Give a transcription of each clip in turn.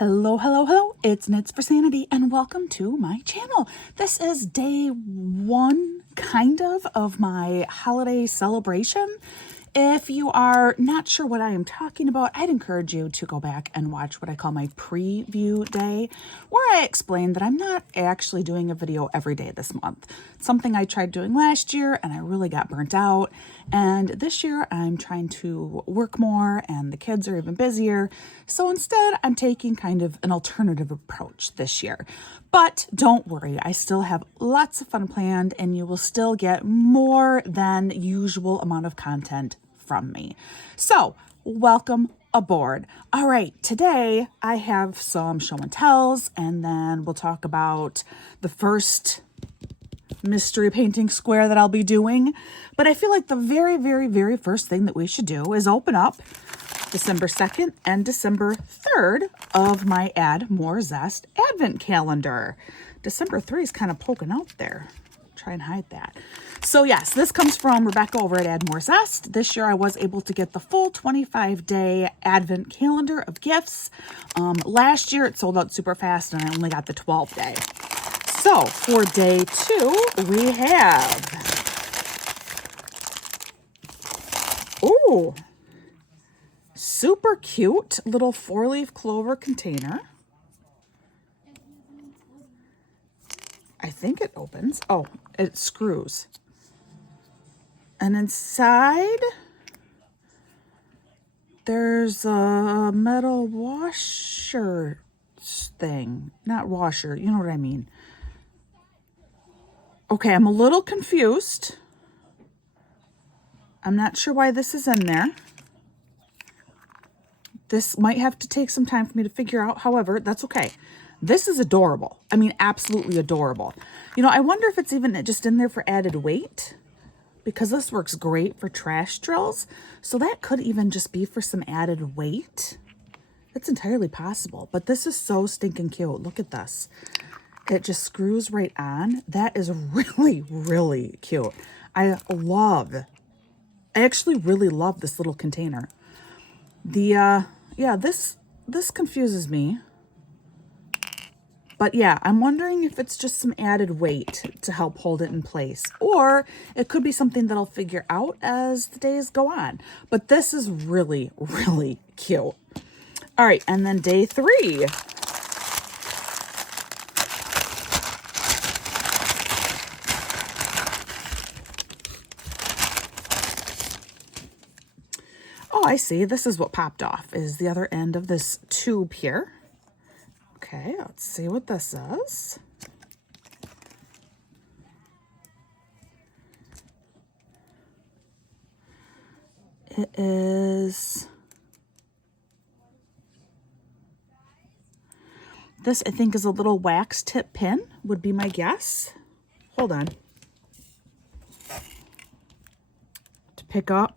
Hello, hello, hello. It's Knits for Sanity and welcome to my channel. This is day one, kind of my holiday celebration. If you are not sure what I am talking about, I'd encourage you to go back and watch what I call my preview day, where I explain that I'm not actually doing a video every day this month. It's something I tried doing last year and I really got burnt out. And this year I'm trying to work more and the kids are even busier. So instead I'm taking kind of an alternative approach this year. But don't worry, I still have lots of fun planned and you will still get more than usual amount of content from me. So welcome aboard. All right, today I have some show and tells and then we'll talk about the first mystery painting square that I'll be doing. But I feel like the very first thing that we should do is open up December 2nd and December 3rd of my Add More Zest Advent calendar. December 3 is kind of poking out there. Try and hide that. So yes, this comes from Rebecca over at Add More Zest. This year I was able to get the full 25-day Advent calendar of gifts. Last year it sold out super fast and I only got the 12-day. So for day two, we have, ooh, super cute little 4-leaf clover container. I think it opens. Oh, it screws. And inside, there's a metal washer thing. Not washer, you know what I mean. Okay, I'm a little confused. I'm not sure why this is in there. This might have to take some time for me to figure out. However, that's okay. This is adorable. I mean, absolutely adorable. You know, I wonder if it's even just in there for added weight, because this works great for trash drills. So that could even just be for some added weight. It's entirely possible, but this is so stinking cute. Look at this. It just screws right on. That is really cute. I actually really love this little container. Yeah, this confuses me. But yeah, I'm wondering if it's just some added weight to help hold it in place. Or it could be something that I'll figure out as the days go on. But this is really cute. All right, and then day three. Oh, I see. This is what popped off, is the other end of this tube here. Okay, let's see what this is. It is... This, I think, is a little wax tip pin, would be my guess. Hold on. To pick up.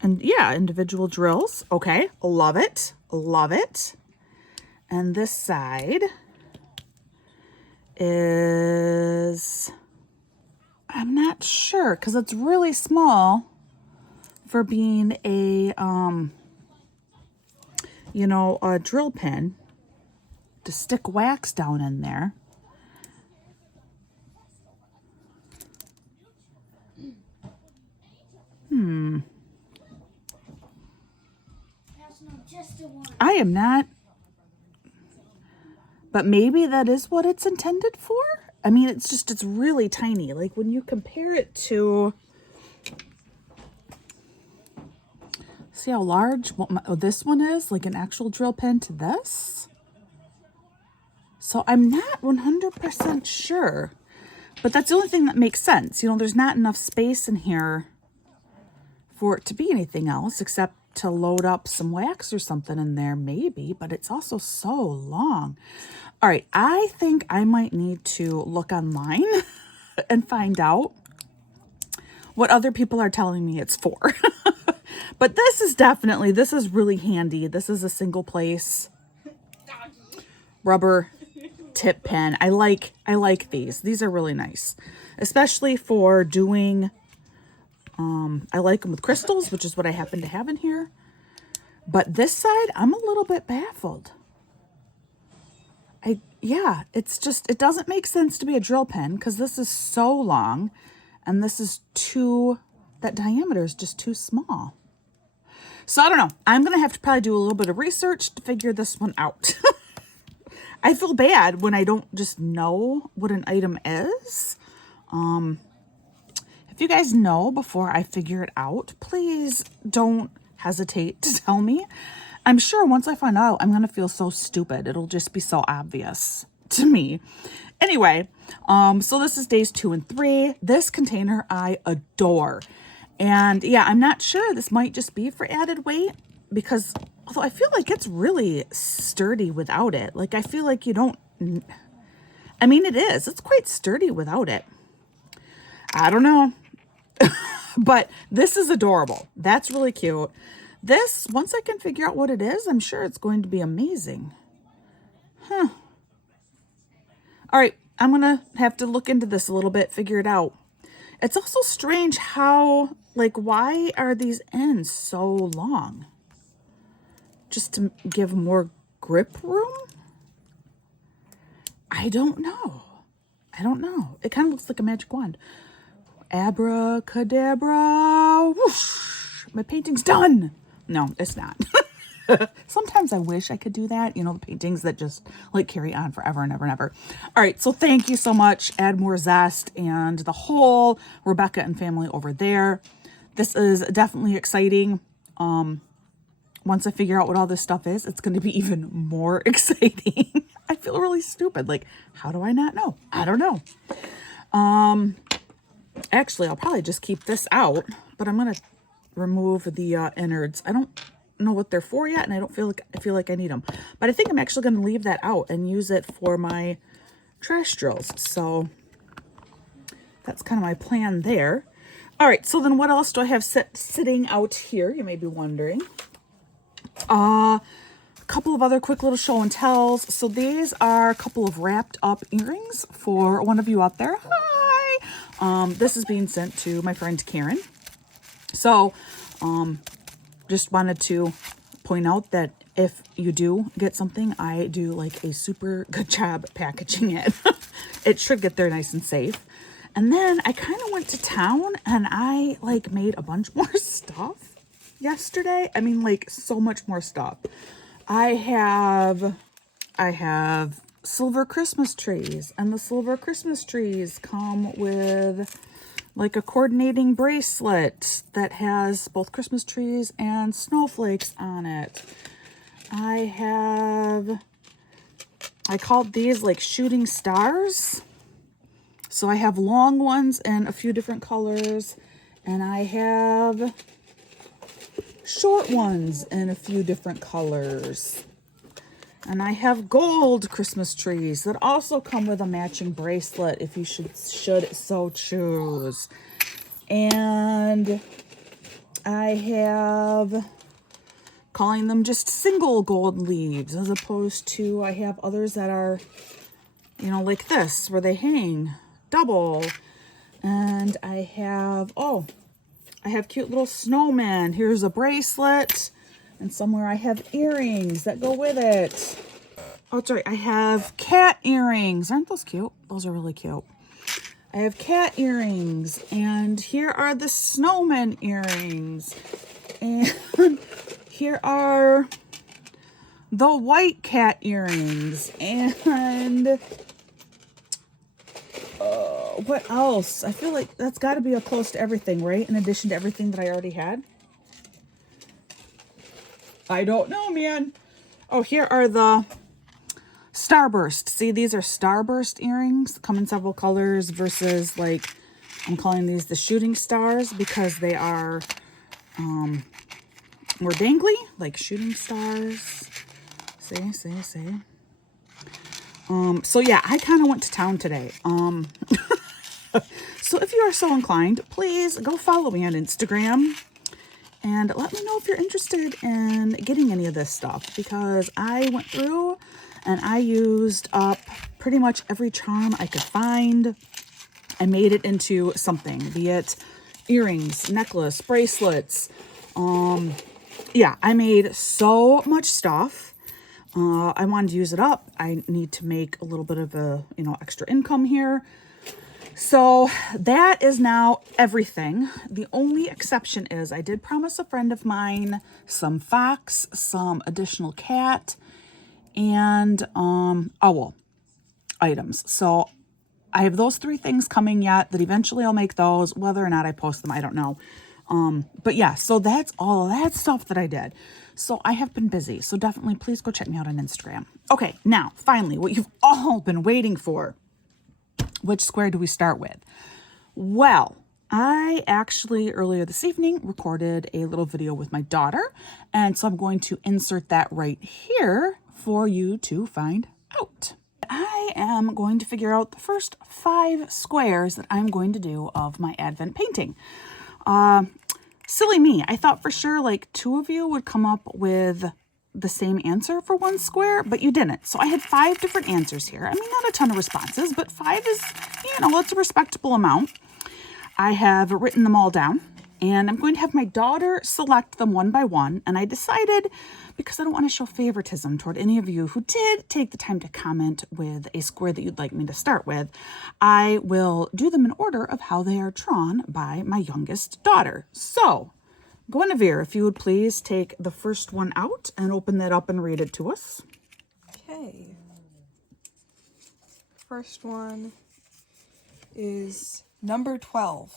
And yeah, individual drills. Okay, love it. Love it. And this side is, I'm not sure, because it's really small for being a, you know, a drill pin to stick wax down in there. I am not, but maybe that is what it's intended for. I mean, it's really tiny. Like when you compare it to, see how large this one is, like an actual drill pin to this. So I'm not 100% sure, but that's the only thing that makes sense. You know, there's not enough space in here for it to be anything else except to load up some wax or something in there, maybe, but it's also so long. All right, I think I might need to look online and find out what other people are telling me it's for. But this is really handy. This is a single place rubber tip pen. I like these. These are really nice, especially for doing, I like them with crystals, which is what I happen to have in here. But this side, I'm a little bit baffled. yeah, it's just, it doesn't make sense to be a drill pen because this is so long and this is that diameter is just too small. So I don't know. I'm going to have to probably do a little bit of research to figure this one out. I feel bad when I don't just know what an item is. If you guys know before I figure it out, please don't hesitate to tell me. I'm sure once I find out, I'm going to feel so stupid. It'll just be so obvious to me. Anyway, so this is days 2 and 3. This container I adore. And yeah, I'm not sure. This might just be for added weight because although I feel like it's really sturdy without it. Like I feel like you don't, I mean, it is. It's quite sturdy without it. I don't know. But this is adorable. That's really cute. This, once I can figure out what it is, I'm sure it's going to be amazing. Huh. All right, I'm going to have to look into this a little bit, figure it out. It's also strange how, like, why are these ends so long? Just to give more grip room? I don't know. I don't know. It kind of looks like a magic wand. Abracadabra. Whoosh. My painting's done. No, it's not. Sometimes I wish I could do that. You know, the paintings that just like carry on forever and ever and ever. All right. So thank you so much. Add more zest and the whole Rebecca and family over there. This is definitely exciting. Once I figure out what all this stuff is, it's going to be even more exciting. I feel really stupid. Like, how do I not know? I don't know. Actually, I'll probably just keep this out, but I'm going to remove the innards. I don't know what they're for yet, and I feel like I need them. But I think I'm actually going to leave that out and use it for my trash drills. So that's kind of my plan there. All right, so then what else do I have sitting out here? You may be wondering. A couple of other quick little show and tells. So these are a couple of wrapped up earrings for one of you out there. Hi. This is being sent to my friend Karen. So, just wanted to point out that if you do get something, I do like a super good job packaging it. It should get there nice and safe. And then I kind of went to town and I like made a bunch more stuff yesterday. I mean, like so much more stuff. I have silver Christmas trees, and the silver Christmas trees come with like a coordinating bracelet that has both Christmas trees and snowflakes on it. I called these like shooting stars. So I have long ones in a few different colors, and I have short ones in a few different colors. And I have gold Christmas trees that also come with a matching bracelet if you should so choose. And I have, calling them just single gold leaves, as opposed to I have others that are, you know, like this, where they hang double. And I have cute little snowmen. Here's a bracelet. And somewhere I have earrings that go with it. Oh, sorry. I have cat earrings. Aren't those cute? Those are really cute. I have cat earrings. And here are the snowman earrings. And here are the white cat earrings. And what else? I feel like that's got to be a close to everything, right? In addition to everything that I already had. I don't know, man. Oh, here are the Starburst. See, these are Starburst earrings. Come in several colors versus, like, I'm calling these the shooting stars because they are more dangly, like shooting stars. See. So yeah, I kind of went to town today. So if you are so inclined, please go follow me on Instagram. And let me know if you're interested in getting any of this stuff, because I went through and I used up pretty much every charm I could find. I made it into something, be it earrings, necklace, bracelets. Yeah, I made so much stuff. I wanted to use it up. I need to make a little bit of a, extra income here. So that is now everything. The only exception is I did promise a friend of mine some fox, some additional cat, and owl items. So I have those 3 things coming yet that eventually I'll make those. Whether or not I post them, I don't know. But yeah, so that's all of that stuff that I did. So I have been busy. So definitely please go check me out on Instagram. Okay, now finally, what you've all been waiting for. Which square do we start with? Well, I actually earlier this evening recorded a little video with my daughter. And so I'm going to insert that right here for you to find out. I am going to figure out the first 5 squares that I'm going to do of my Advent painting. Silly me. I thought for sure like 2 of you would come up with the same answer for 1 square, but you didn't. So I had 5 different answers here. I mean, not a ton of responses, but 5 is, it's a respectable amount. I have written them all down, and I'm going to have my daughter select them one by one. And I decided, because I don't want to show favoritism toward any of you who did take the time to comment with a square that you'd like me to start with, I will do them in order of how they are drawn by my youngest daughter. So Guinevere, if you would please take the first one out and open that up and read it to us. Okay. First one is number 12,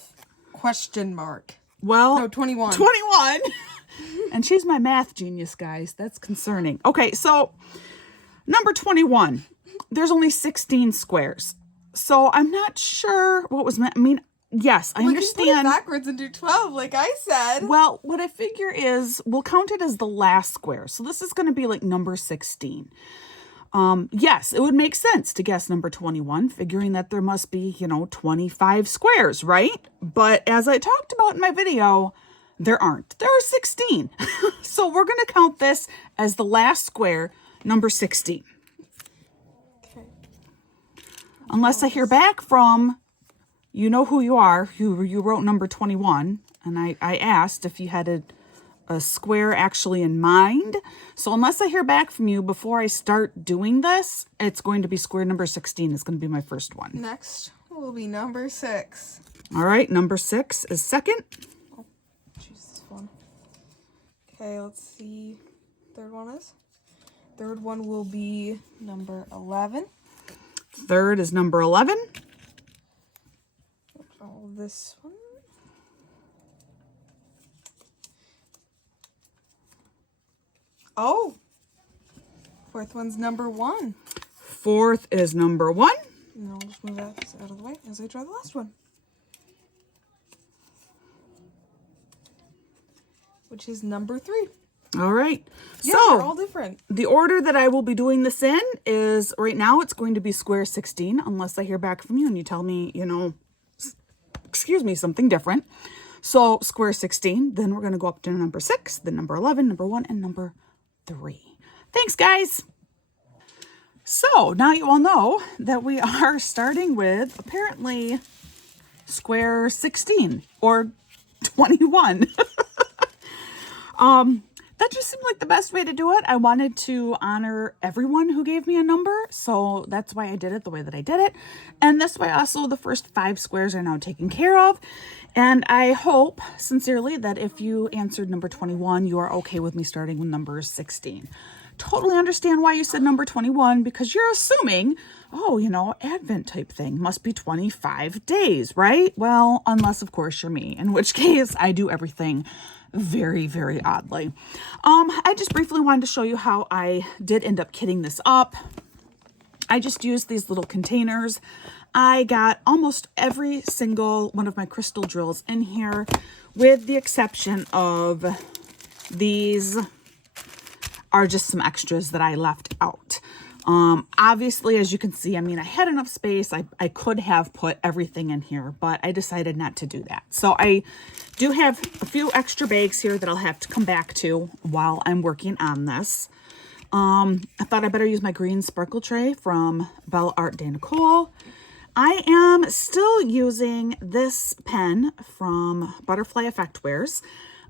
question mark. Well, no, 21. 21. And she's my math genius, guys. That's concerning. Okay, so number 21. There's only 16 squares. So I'm not sure what was meant. I mean, yes, I understand. Put it backwards and do 12, like I said. Well, what I figure is we'll count it as the last square. So this is going to be like number 16. Yes, it would make sense to guess number 21, figuring that there must be, 25 squares, right? But as I talked about in my video, there aren't. There are 16. So we're going to count this as the last square, number 16. Okay. Unless I hear back from, you know who you are, who you wrote number 21, and I asked if you had a square actually in mind. So unless I hear back from you before I start doing this, it's going to be square number 16. It's going to be my first one. Next will be number 6. All right, number 6 is second. Oh, choose this one. Okay, let's see. Third one is? Third one will be number 11. Third is number 11. Oh, this one. Oh, fourth one's number 1. Fourth is number 1. And I'll just move that out of the way as I draw the last one. Which is number 3. All right. Yeah, so they're all different. The order that I will be doing this in is right now it's going to be square 16, unless I hear back from you and you tell me, something different. So square 16, then we're going to go up to number 6, then number 11, number 1, and number 3. Thanks, guys. So now you all know that we are starting with apparently square 16 or 21. That just seemed like the best way to do it. I wanted to honor everyone who gave me a number, so that's why I did it the way that I did it. And this way also the first 5 squares are now taken care of. And I hope sincerely that if you answered number 21, you are okay with me starting with number 16. Totally understand why you said number 21, because you're assuming, Advent type thing must be 25 days, right? Well, unless of course you're me, in which case I do everything very, very oddly. I just briefly wanted to show you how I did end up kitting this up. I just used these little containers. I got almost every single one of my crystal drills in here, with the exception of these are just some extras that I left out. Obviously, as you can see, I had enough space. I could have put everything in here, but I decided not to do that. So I do have a few extra bags here that I'll have to come back to while I'm working on this. I thought I better use my green sparkle tray from Belle Art de Nicole. I am still using this pen from Butterfly Effect Wares.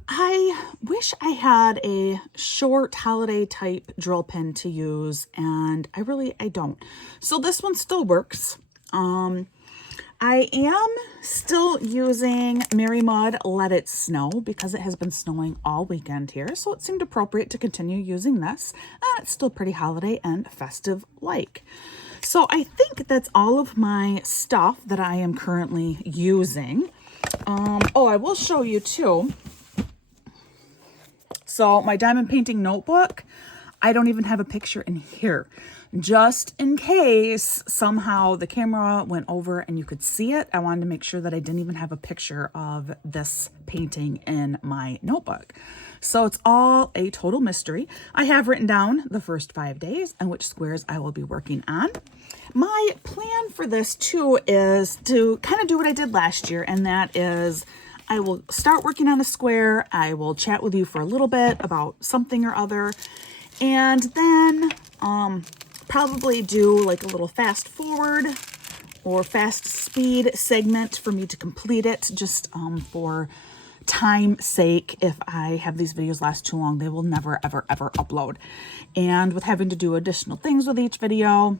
I wish I had a short holiday type drill pin to use, and I don't. So this one still works. I am still using Mary Mud Let It Snow because it has been snowing all weekend here. So it seemed appropriate to continue using this. It's still pretty holiday and festive like. So I think that's all of my stuff that I am currently using. Oh, I will show you too. So my diamond painting notebook, I don't even have a picture in here. Just in case somehow the camera went over and you could see it, I wanted to make sure that I didn't even have a picture of this painting in my notebook. So it's all a total mystery. I have written down the first 5 days and which squares I will be working on. My plan for this too is to kind of do what I did last year, and that is I will start working on a square. I will chat with you for a little bit about something or other, and then probably do like a little fast forward or fast speed segment for me to complete it, just for time's sake. If I have these videos last too long, they will never, ever, ever upload. And with having to do additional things with each video,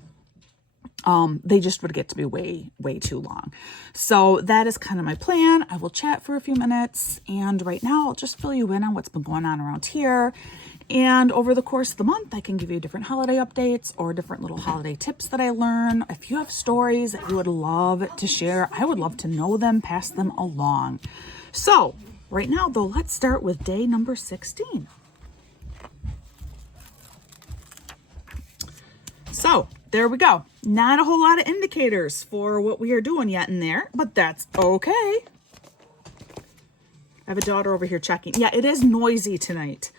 they just would get to be way too long. So that is kind of my plan. I will chat for a few minutes, and right now I'll just fill you in on what's been going on around here. And over the course of the month, I can give you different holiday updates or different little holiday tips that I learn. If you have stories that you would love to share, I would love to know them, pass them along. So right now though, let's start with day number 16. So there we go. Not a whole lot of indicators for what we are doing yet in there, but that's okay. I have a daughter over here checking. Yeah, it is noisy tonight.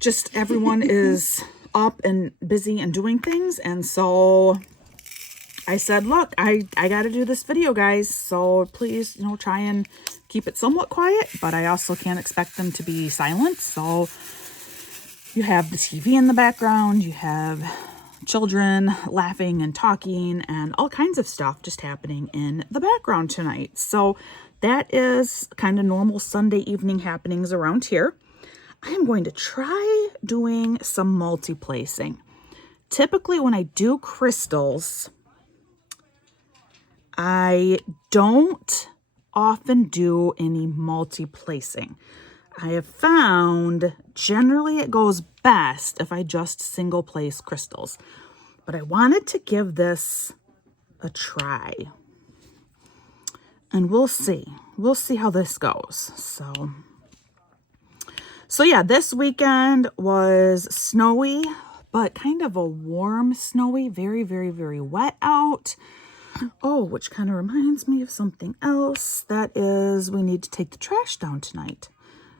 Just everyone is up and busy and doing things. And so I said, look, I got to do this video, guys. So please, try and keep it somewhat quiet, but I also can't expect them to be silent. So you have the TV in the background, you have children laughing and talking and all kinds of stuff just happening in the background tonight. So that is kind of normal Sunday evening happenings around here. I am going to try doing some multi-placing. Typically when I do crystals, I don't often do any multi-placing. I have found generally it goes best if I just single place crystals, but I wanted to give this a try, and we'll see how this goes. So yeah, this weekend was snowy, but kind of a warm snowy, very, very, very wet out. Oh, which kind of reminds me of something else. That is, we need to take the trash down tonight.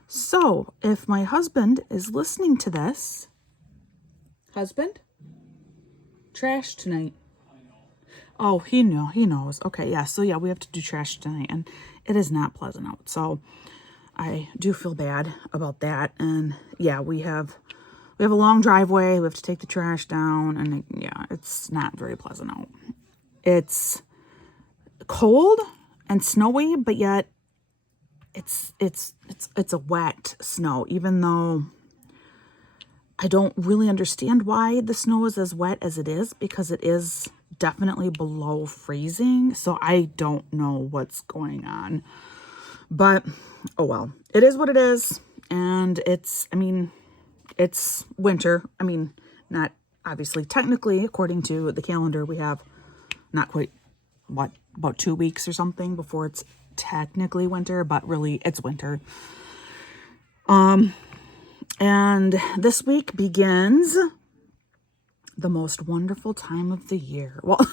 So if my husband is listening to this, husband, trash tonight. Oh, he knows. Okay, yeah. So yeah, we have to do trash tonight, and it is not pleasant out. So I do feel bad about that. And yeah, we have a long driveway. We have to take the trash down, and yeah, it's not very pleasant out. It's cold and snowy, but yet it's a wet snow, even though I don't really understand why the snow is as wet as it is, because it is definitely below freezing. So I don't know what's going on, but oh well, it is what it is. And it's winter. Not obviously, technically, according to the calendar, we have not quite, about 2 weeks or something before it's technically winter, but really it's winter. And this week begins the most wonderful time of the year. Well,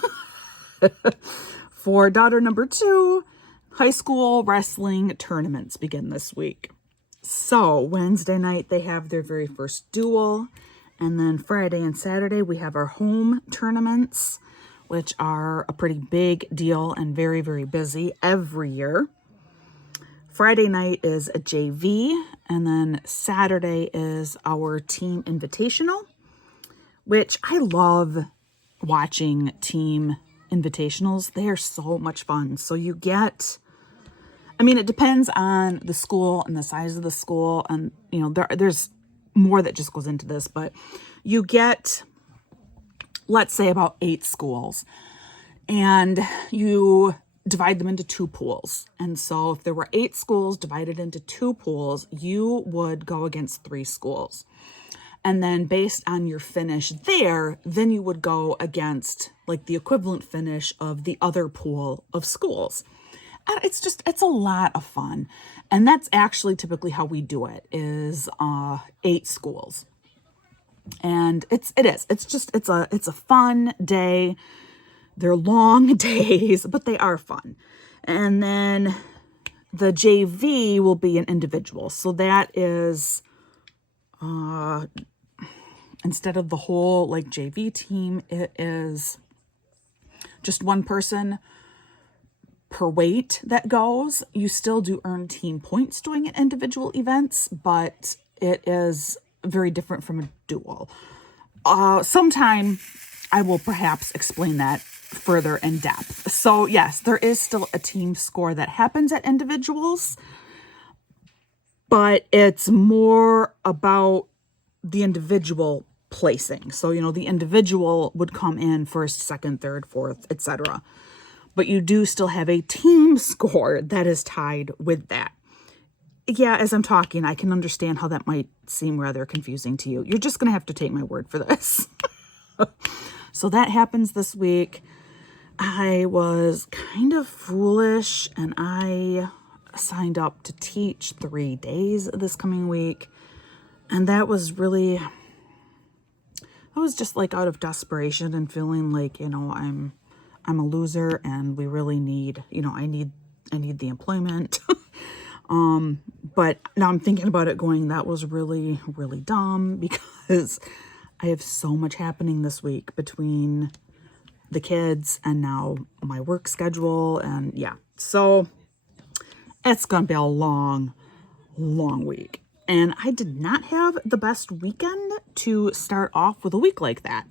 for daughter number 2, high school wrestling tournaments begin this week. So Wednesday night, they have their very first duel. And then Friday and Saturday, we have our home tournaments, which are a pretty big deal and very, very busy every year. Friday night is a JV, and then Saturday is our team invitational, which I love watching team invitationals. They are so much fun. So you get, I mean, it depends on the school and the size of the school. And, you know, there's more that just goes into this, but you get, let's say, about 8 schools, and you divide them into 2 pools. And so if there were 8 schools divided into 2 pools, you would go against 3 schools. And then based on your finish there, then you would go against like the equivalent finish of the other pool of schools. And it's a lot of fun. And that's actually typically how we do it, is 8 schools. And it's a fun day. They're long days, but they are fun. And then the JV will be an individual. So that is, instead of the whole like JV team, it is just one person per weight that goes. You still do earn team points doing it individual events, but it is very different from a dual. Sometime I will perhaps explain that further in depth. So yes, there is still a team score that happens at individuals, but it's more about the individual placing. So, you know, the individual would come in first, second, third, fourth, etc. But you do still have a team score that is tied with that. Yeah, as I'm talking, I can understand how that might seem rather confusing to you. You're just going to have to take my word for this. So that happens this week. I was kind of foolish, and I signed up to teach 3 days this coming week. And that was really, I was just like out of desperation and feeling like, you know, I'm a loser, and we really need, you know, I need the employment. But now I'm thinking about it going, that was really, really dumb, because I have so much happening this week between the kids and now my work schedule. And yeah, so it's going to be a long, long week. And I did not have the best weekend to start off with a week like that.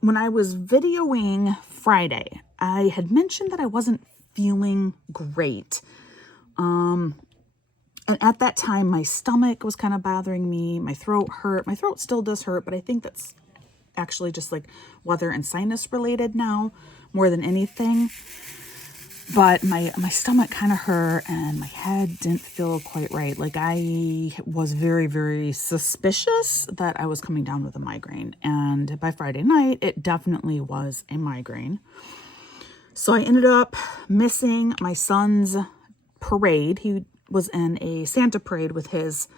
When I was videoing Friday, I had mentioned that I wasn't feeling great. And at that time, my stomach was kind of bothering me. My throat hurt. My throat still does hurt, but I think that's actually just like weather and sinus related now more than anything. But my stomach kind of hurt, and my head didn't feel quite right. Like, I was very, very suspicious that I was coming down with a migraine. And by Friday night, it definitely was a migraine. So I ended up missing my son's parade. He was in a Santa parade with his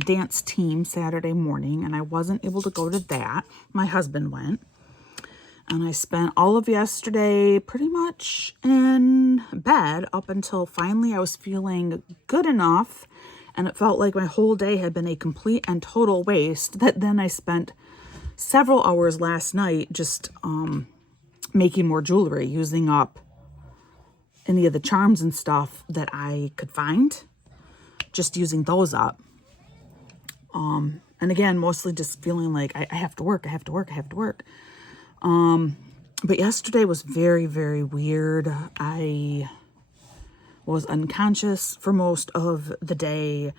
dance team Saturday morning, and I wasn't able to go to that. My husband went. And I spent all of yesterday pretty much in bed up until finally I was feeling good enough, and it felt like my whole day had been a complete and total waste, that then I spent several hours last night just making more jewelry, using up any of the charms and stuff that I could find, just using those up. And again, mostly just feeling like I have to work. But yesterday was very, very weird. I was unconscious for most of the day.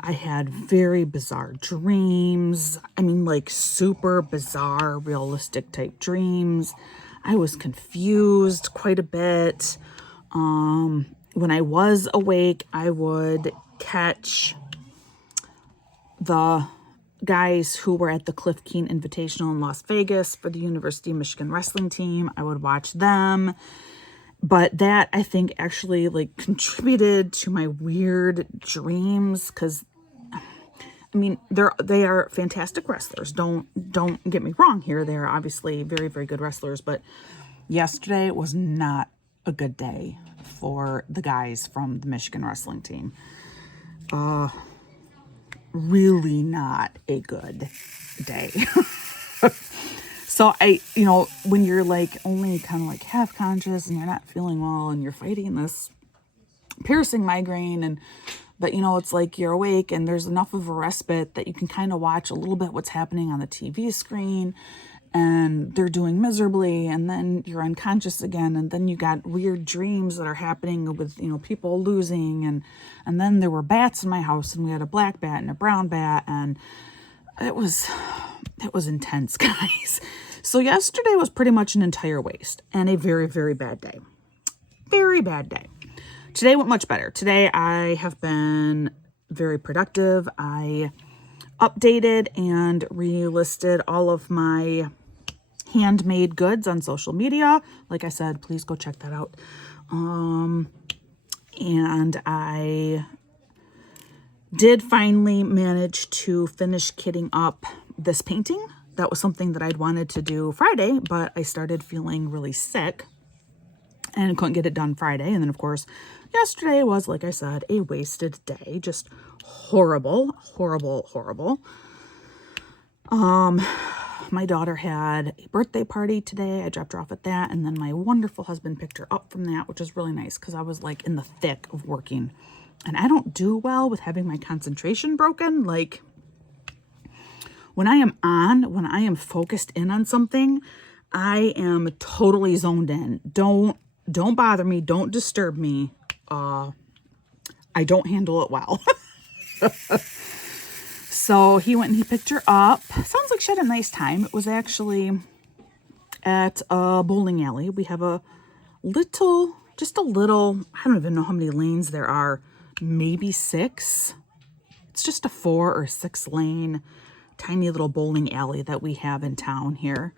I had very bizarre dreams. I mean, like super bizarre, realistic type dreams. I was confused quite a bit. When I was awake, I would catch the guys who were at the Cliff Keen Invitational in Las Vegas for the University of Michigan wrestling team. I would watch them. But that, I think, actually like contributed to my weird dreams, because I mean, they are fantastic wrestlers. Don't get me wrong here. They are obviously very, very good wrestlers, but yesterday was not a good day for the guys from the Michigan wrestling team. Really not a good day. So when you're like only kind of like half conscious and you're not feeling well and you're fighting this piercing migraine, but it's like you're awake and there's enough of a respite that you can kind of watch a little bit what's happening on the TV screen. and they're doing miserably, and then you're unconscious again, and then you got weird dreams that are happening with, you know, people losing, and then there were bats in my house, and we had a black bat and a brown bat, and it was intense, guys. So yesterday was pretty much an entire waste and a very, very bad day. Very bad day. Today went much better. Today I have been very productive. I updated and relisted all of my handmade goods on social media. Like I said, please go check that out. And I did finally manage to finish kitting up this painting. That was something that I'd wanted to do Friday, but I started feeling really sick and couldn't get it done Friday. And then, of course, yesterday was, like I said, a wasted day. Just horrible, horrible, horrible. My daughter had a birthday party today. I dropped her off at that, and then my wonderful husband picked her up from that, which was really nice because I was like in the thick of working. And I don't do well with having my concentration broken. Like when I am focused in on something, I am totally zoned in. Don't bother me. Don't disturb me. I don't handle it well. So he went and he picked her up. Sounds like she had a nice time. It was actually at a bowling alley. We have just a little, I don't even know how many lanes there are. Maybe 6. It's just a 4 or 6 lane, tiny little bowling alley that we have in town here.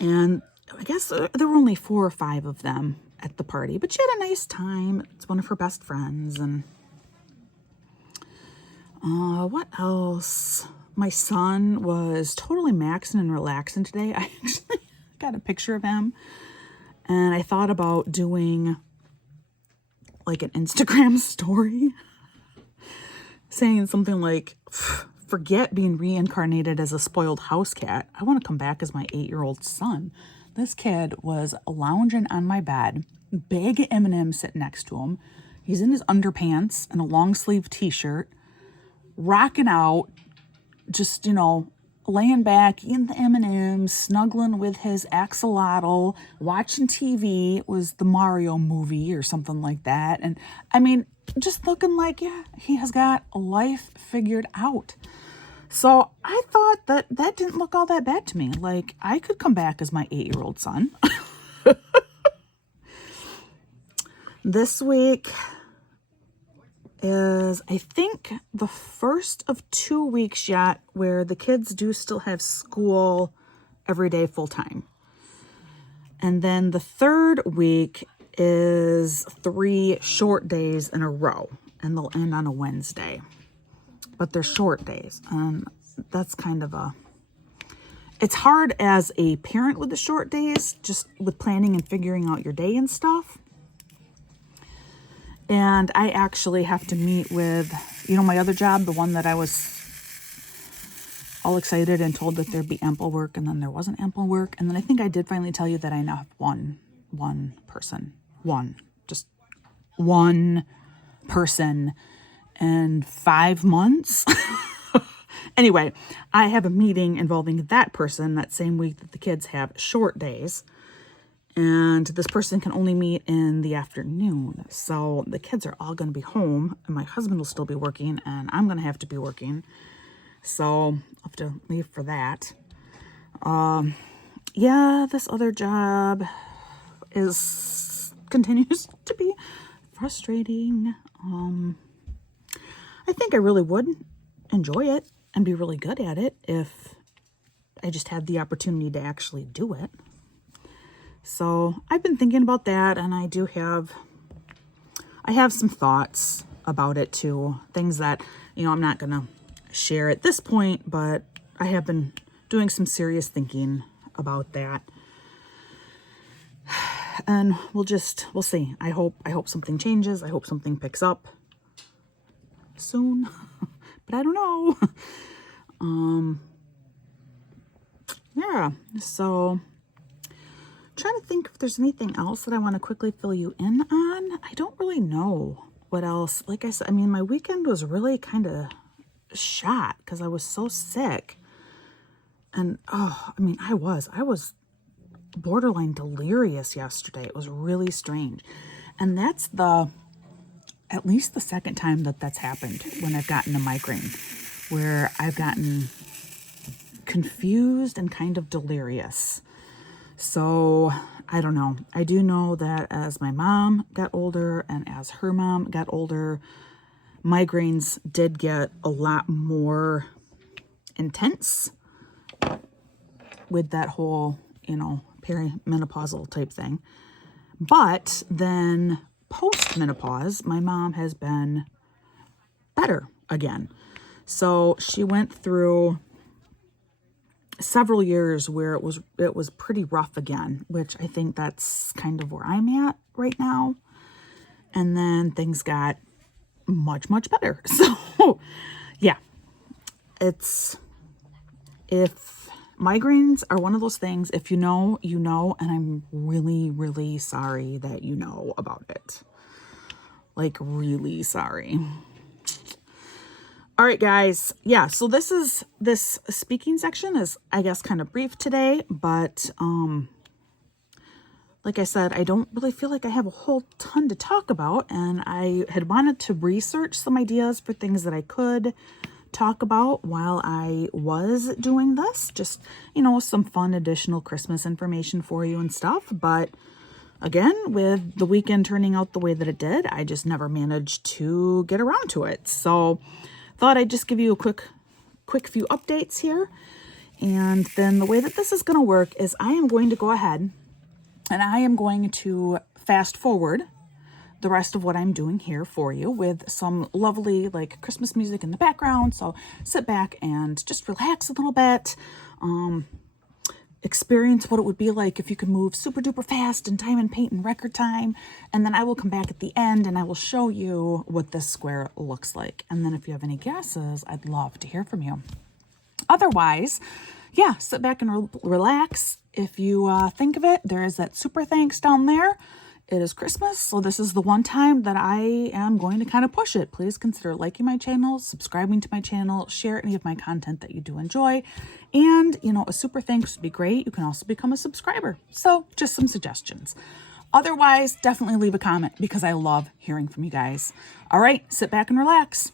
And I guess there were only 4 or 5 of them at the party, but she had a nice time. It's one of her best friends. And what else? My son was totally maxing and relaxing today. I actually got a picture of him, and I thought about doing like an Instagram story saying something like, forget being reincarnated as a spoiled house cat. I want to come back as my 8-year-old son. This kid was lounging on my bed, big M&M sitting next to him. He's in his underpants and a long sleeve t-shirt, rocking out, just, you know, laying back in the M&Ms, snuggling with his axolotl, watching TV. It was the Mario movie or something like that. And I mean, just looking like, yeah, he has got life figured out. So I thought that didn't look all that bad to me. Like, I could come back as my 8-year-old son. This week is, I think, the first of 2 weeks yet where the kids do still have school every day full time. And then the third week is 3 short days in a row, and they'll end on a Wednesday. But they're short days, and that's kind of it's hard as a parent with the short days, just with planning and figuring out your day and stuff. And I actually have to meet with, you know, my other job, the one that I was all excited and told that there'd be ample work, and then there wasn't ample work. And then I think I did finally tell you that I now have one person in 5 months. Anyway, I have a meeting involving that person that same week that the kids have short days. And this person can only meet in the afternoon. So the kids are all going to be home, and my husband will still be working, and I'm going to have to be working. So I'll have to leave for that. Yeah, this other job continues to be frustrating. I think I really would enjoy it and be really good at it if I just had the opportunity to actually do it. So I've been thinking about that, and I have some thoughts about it too. Things that, you know, I'm not going to share at this point, but I have been doing some serious thinking about that. And we'll see. I hope something changes. I hope something picks up soon, but I don't know. Yeah, so trying to think if there's anything else that I want to quickly fill you in on. I don't really know what else. Like I said, I mean, my weekend was really kind of shot because I was so sick. And oh, I mean, I was borderline delirious yesterday. It was really strange. And that's at least the second time that's happened when I've gotten a migraine, where I've gotten confused and kind of delirious. So I don't know. I do know that as my mom got older and as her mom got older, migraines did get a lot more intense with that whole, perimenopausal type thing. But then post-menopause, my mom has been better again. So she went through several years where it was pretty rough again, which I think that's kind of where I'm at right now. And then things got much, much better. So yeah, if migraines are one of those things, if you know, you know, and I'm really, really sorry that you know about it. Like, really sorry. All right, guys. Yeah, so this speaking section is, I guess, kind of brief today, but like I said, I don't really feel like I have a whole ton to talk about, and I had wanted to research some ideas for things that I could talk about while I was doing this. Just, some fun additional Christmas information for you and stuff. But again, with the weekend turning out the way that it did, I just never managed to get around to it. So thought I'd just give you a quick few updates here. And then the way that this is going to work is I am going to go ahead and I am going to fast forward the rest of what I'm doing here for you with some lovely Christmas music in the background. So sit back and just relax a little bit. Experience what it would be like if you could move super duper fast and diamond paint in record time. And then I will come back at the end and I will show you what this square looks like. And then if you have any guesses, I'd love to hear from you. Otherwise, yeah, sit back and relax. If you think of it, there is that super thanks down there. It is Christmas, so this is the one time that I am going to kind of push it. Please consider liking my channel, subscribing to my channel, share any of my content that you do enjoy. And, a super thanks would be great. You can also become a subscriber. So just some suggestions. Otherwise, definitely leave a comment because I love hearing from you guys. All right, sit back and relax.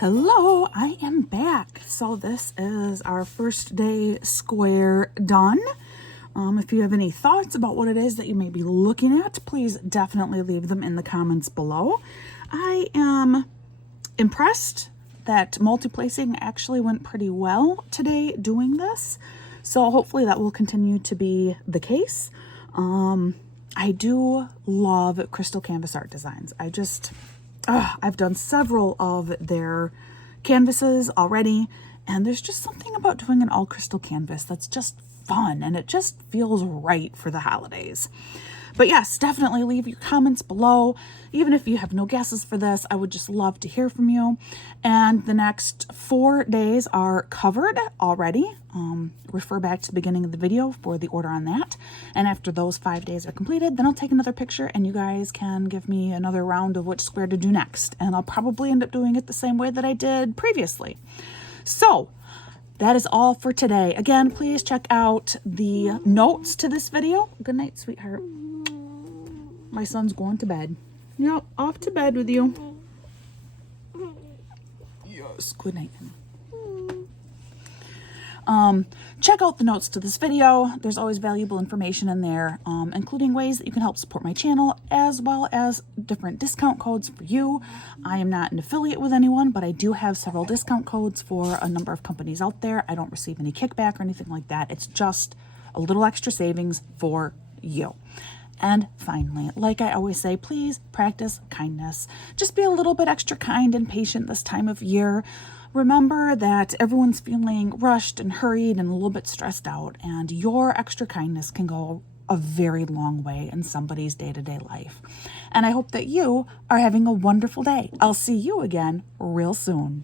Hello, I am back. So this is our first day square done. If you have any thoughts about what it is that you may be looking at, please definitely leave them in the comments below. I am impressed that multiplacing actually went pretty well today doing this. So hopefully that will continue to be the case. I do love Crystal Canvas Art Designs. I've done several of their canvases already, and there's just something about doing an all crystal canvas that's just fun, and it just feels right for the holidays. But yes, definitely leave your comments below. Even if you have no guesses for this, I would just love to hear from you. And the next 4 days are covered already. Refer back to the beginning of the video for the order on that. And after those 5 days are completed, then I'll take another picture and you guys can give me another round of which square to do next. And I'll probably end up doing it the same way that I did previously. So that is all for today. Again, please check out the notes to this video. Good night, sweetheart. My son's going to bed. Yep, off to bed with you. Yes, good night. Check out the notes to this video. There's always valuable information in there, including ways that you can help support my channel, as well as different discount codes for you. I am not an affiliate with anyone, but I do have several discount codes for a number of companies out there. I don't receive any kickback or anything like that. It's just a little extra savings for you. And finally, like I always say, please practice kindness. Just be a little bit extra kind and patient this time of year. Remember that everyone's feeling rushed and hurried and a little bit stressed out, and your extra kindness can go a very long way in somebody's day-to-day life. And I hope that you are having a wonderful day. I'll see you again real soon.